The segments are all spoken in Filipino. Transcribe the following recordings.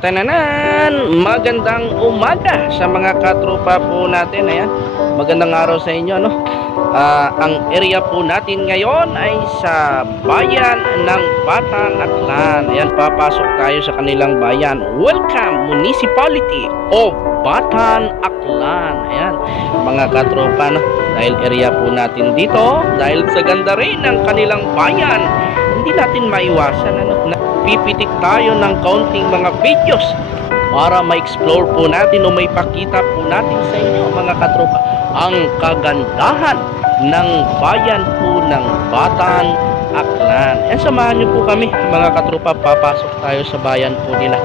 Tananan! Magandang umaga sa mga katropa po natin. Ayan, magandang araw sa inyo, no? Ang area po natin ngayon ay sa bayan ng Batan, Aklan. Ayan, papasok tayo sa kanilang bayan. Welcome, Municipality of Batan, Aklan. Ayan, mga katropa, no? Dahil area po natin dito, dahil sa ganda rin ng kanilang bayan, hindi natin maiwasan, ano, na pipitik tayo ng kaunting mga videos para ma-explore po natin o may pakita po natin sa inyo, mga katropa, ang kagandahan ng bayan po ng Batan, Aklan. Samahan niyo po kami, mga katropa, papasok tayo sa bayan po nila.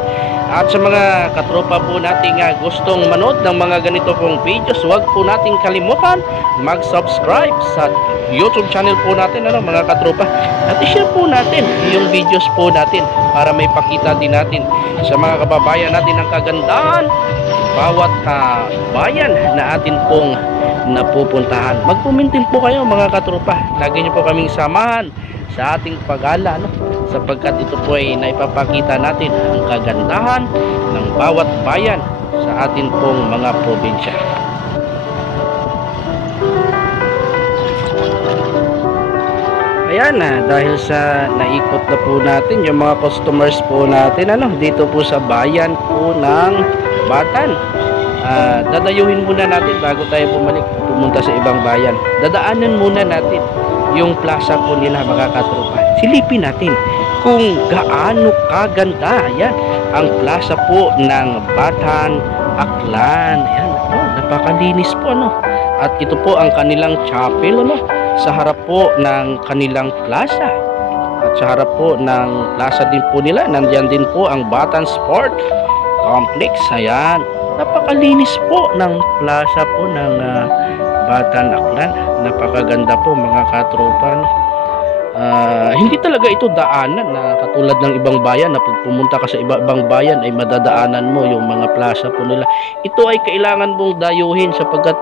At sa mga katropa po nating gustong manood ng mga ganito pong videos, huwag po nating kalimutan mag-subscribe sa YouTube channel po natin, ano, mga katropa. At i-share po natin yung videos po natin para may pakita din natin sa mga kababayan natin ang kagandahan bawat bayan na atin pong napupuntahan. Magpumintin po kayo, mga katropa. Lagi niyo po kaming samahan sa ating pag-ala, no? Sapagkat ito po ay naipapakita natin ang kagandahan ng bawat bayan sa atin pong mga probinsya. Ayan na, dahil sa naikot na po natin yung mga customers po natin, ano, dito po sa bayan po ng Batan. Dadayuhin muna natin bago tayo pumunta sa ibang bayan. Dadaanan muna natin yung plaza po nila, mga katropa. Silipin natin kung gaano kaganda. Ayan, ang plaza po ng Batan, Aklan. Ayan, oh, napakalinis po, ano. At ito po ang kanilang chapel, ano, sa harap po ng kanilang plaza. At sa harap po ng plaza din po nila, nandiyan din po ang Batan Sport Complex. Ayan, napakalinis po ng plaza po ng Batan, Aklan. Napakaganda po, mga katropa, no? Hindi talaga ito daanan na katulad ng ibang bayan na pag pumunta ka sa ibang bayan ay madadaanan mo yung mga plaza po nila. Ito ay kailangan mong dayuhin sapagkat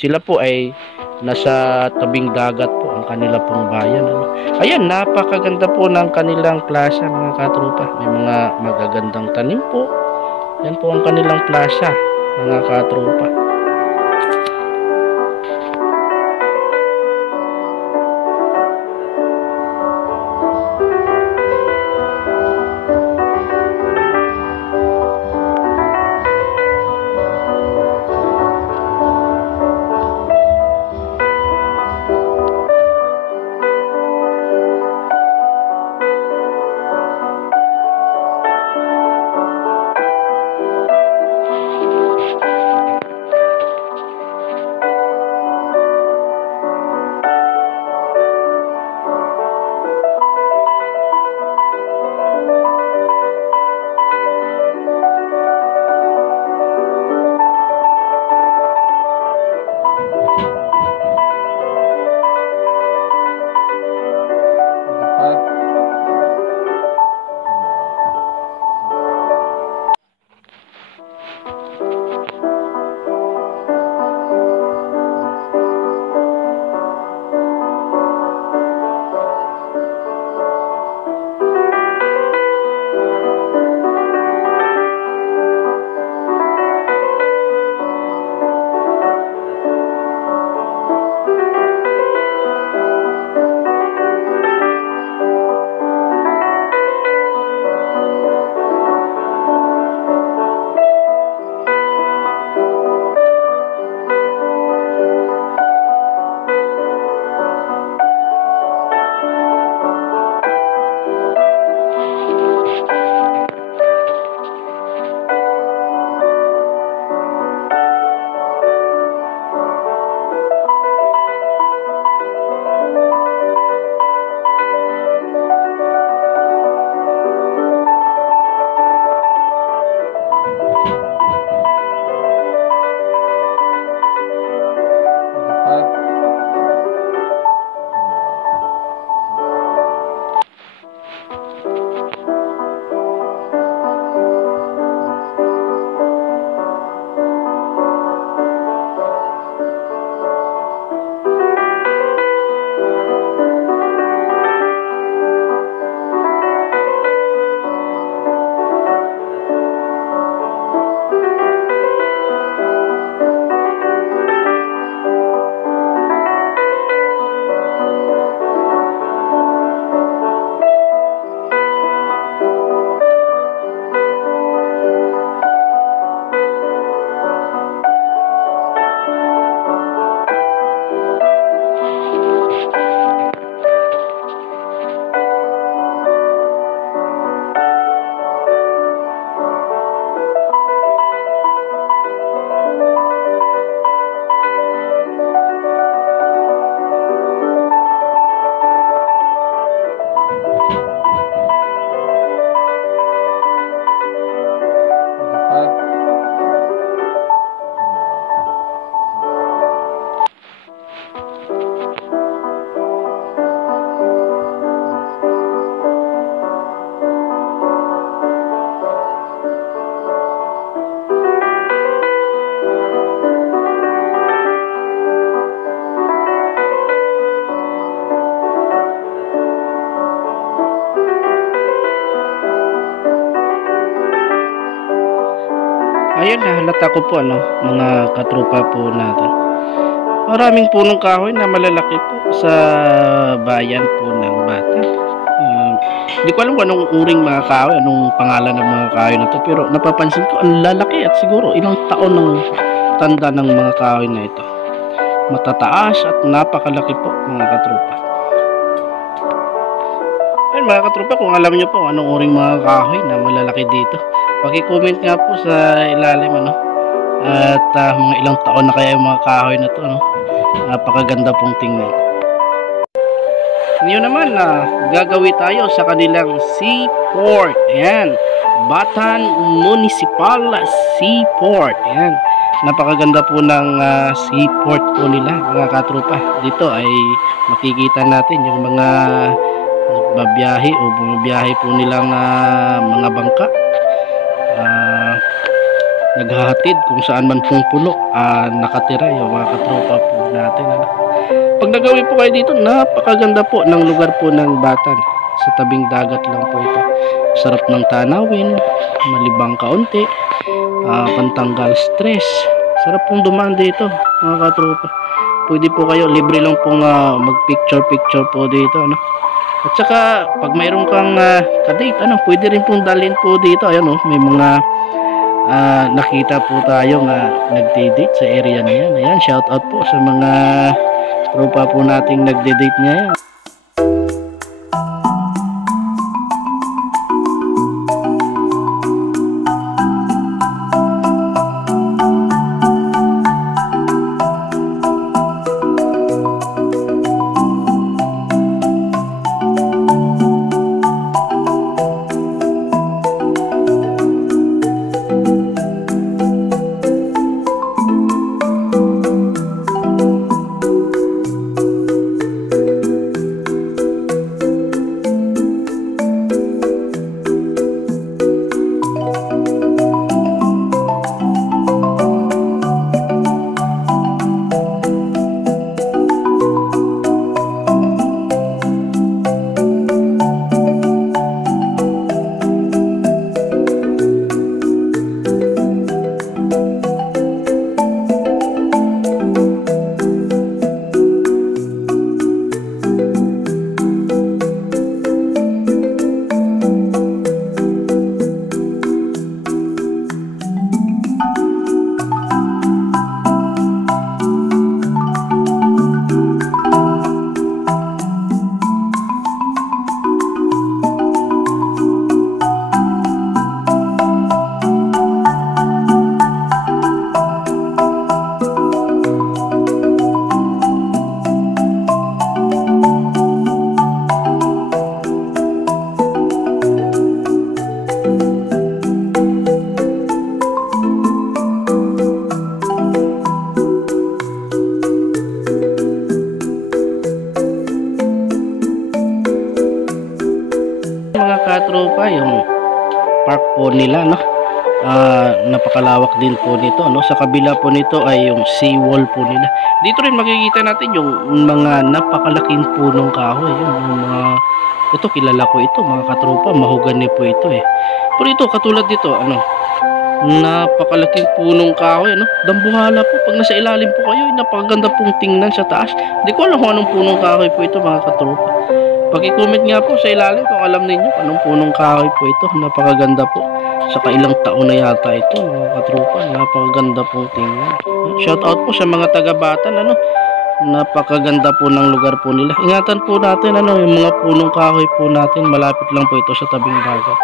sila po ay nasa tabing dagat po ang kanila pong bayan, ano. Ayan, napakaganda po ng kanilang plaza, mga katropa. May mga magagandang tanim po. Yan po ang kanilang plaza, mga katropa. Ayun, nahalata ko po mga katropa po natin. Maraming punong kahoy na malalaki po sa bayan po ng Bata. Hindi ko alam kung anong uring mga kahoy, anong pangalan ng mga kahoy na to, pero napapansin ko ang lalaki at siguro ilang taon ng tanda ng mga kahoy na ito. Matataas at napakalaki po mga katropa. Ayun mga katropa, kung alam nyo po anong uring mga kahoy na malalaki dito, paki-comment nga po sa ilalim at mga ilang taon na kaya yung mga kahoy na to napakaganda pong tingnan. Ngayon naman gagawin tayo sa kanilang seaport. Ayan, Batan Municipal Seaport. Ayan, napakaganda po ng seaport po nila mga katropa. Dito ay makikita natin yung mga nagbabiyahe o bumabiyahe po nilang mga bangka, naghahatid kung saan man pong pulo nakatira yung mga katropa po natin. Pag nagawin po kayo dito, napakaganda po ng lugar po ng Batan. Sa tabing dagat lang po ito. Sarap ng tanawin, malibang kaunti, pantanggal stress. Sarap pong dumaan dito mga katropa. Pwede po kayo, libre lang pong mag picture po dito At saka pag mayroon kang kadate pwede rin pong dalhin po dito. Ayan may mga nakita po tayo nagde-date sa area na yan. Ayan, shout out po sa mga tropa po nating nagde-date ngayon. Mga katropa, yung park po nila napakalawak din po nito sa kabila po nito ay yung seawall po nila. Dito rin makikita natin yung mga napakalaking punong kahoy. Yung mga ito, kilala ko ito mga katropa, mahogany po ito pero ito katulad dito napakalaking punong kahoy dambuhala po. Pag nasa ilalim po kayo napakaganda pong tingnan sa taas. Hindi ko alam kung anong punong kahoy po ito mga katropa. Paki-comment nga po sa ilalim kung alam ninyo anong punong kahoy po ito. Napakaganda po. Saka ilang taon na yata ito mga katropa. Napakaganda pong tingnan. Shout out po sa mga taga-Batan napakaganda po ng lugar po nila. Ingatan po natin yung mga punong kahoy po natin. Malapit lang po ito sa tabing dagat.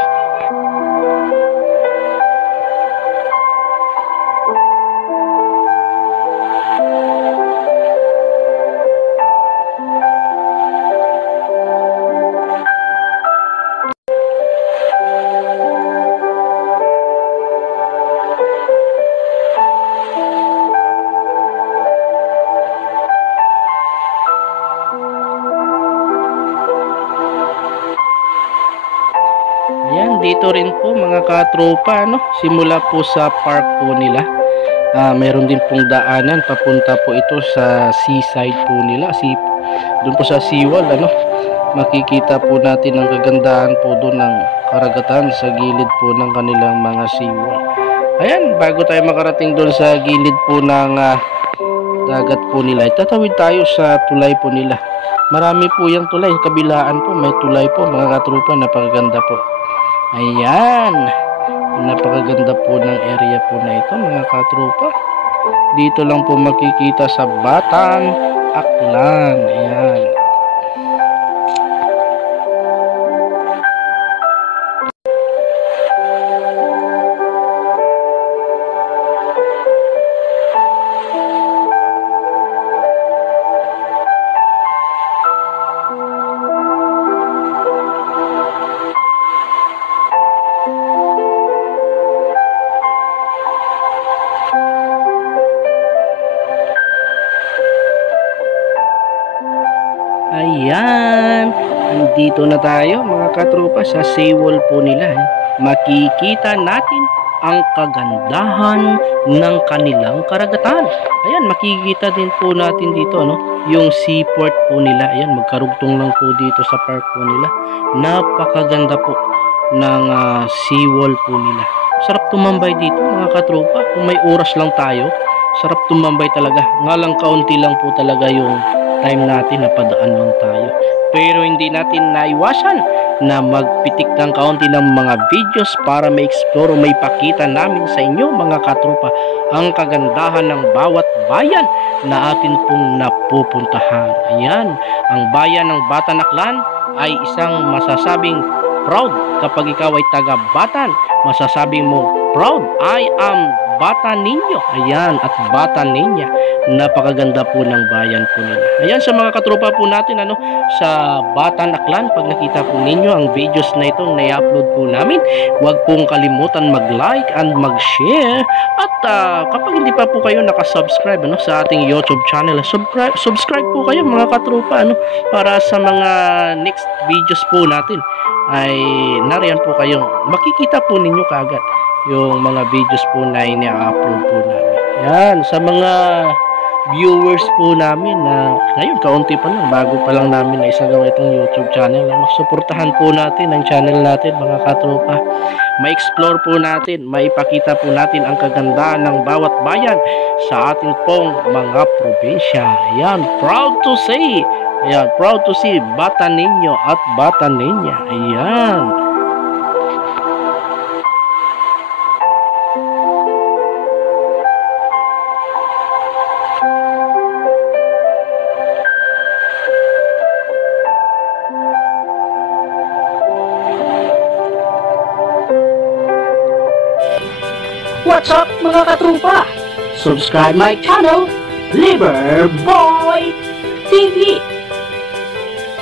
Dito rin po mga katropa simula po sa park po nila meron din pong daanan papunta po ito sa seaside po nila, doon po sa seawall makikita po natin ang kagandahan po doon ng karagatan sa gilid po ng kanilang mga seawall. Ayan, bago tayo makarating doon sa gilid po ng dagat po nila, itatawid tayo sa tulay po nila. Marami po yung tulay, kabilaan po may tulay po mga katrupa, napakaganda po. Ayan, napakaganda po ng area po na ito mga katrupa. Dito lang po makikita sa Batang Aklan. Ayan. Ayan, andito na tayo mga katropa sa seawall po nila. Makikita natin ang kagandahan ng kanilang karagatan. Ayan, makikita din po natin dito yung seaport po nila. Ayan, magkarugtong lang po dito sa park po nila. Napakaganda po ng seawall po nila. Sarap tumambay dito mga katropa. Kung may oras lang tayo, sarap tumambay talaga. Nga lang kaunti lang po talaga yung time natin na padaan lang tayo. Pero hindi natin naiwasan na magpitik ng kaunti ng mga videos para ma-explore o may pakita namin sa inyo mga katropa ang kagandahan ng bawat bayan na atin pong napupuntahan. Ayan, ang bayan ng Batan Aklan ay isang masasabing proud kapag ikaw ay taga Batan. Masasabing mo proud, I am Bata Ninyo. Ayan, at Bata Ninya. Napakaganda po ng bayan po nila. Ayan, sa mga katropa po natin sa Batan Aklan, pag nakita po ninyo ang videos na itong na-upload po namin, huwag pong kalimutan mag-like and mag-share. At kapag hindi pa po kayo nakasubscribe sa ating YouTube channel, subscribe po kayo mga katropa para sa mga next videos po natin ay nariyan po kayong makikita po ninyo kaagad yung mga videos po na ina-upload po namin. Yan, sa mga viewers po namin na ngayon kaunti pa lang, bago pa lang namin na isagawa itong YouTube channel, suportahan po natin ang channel natin mga katropa. Ma-explore po natin, maipakita po natin ang kagandahan ng bawat bayan sa ating pong mga probinsya. Ayan, proud to say, ayan, proud to see Bata Ninyo at Bata Ninya. Ayan. What's up mga katrupa? Subscribe my channel, Liverboy TV.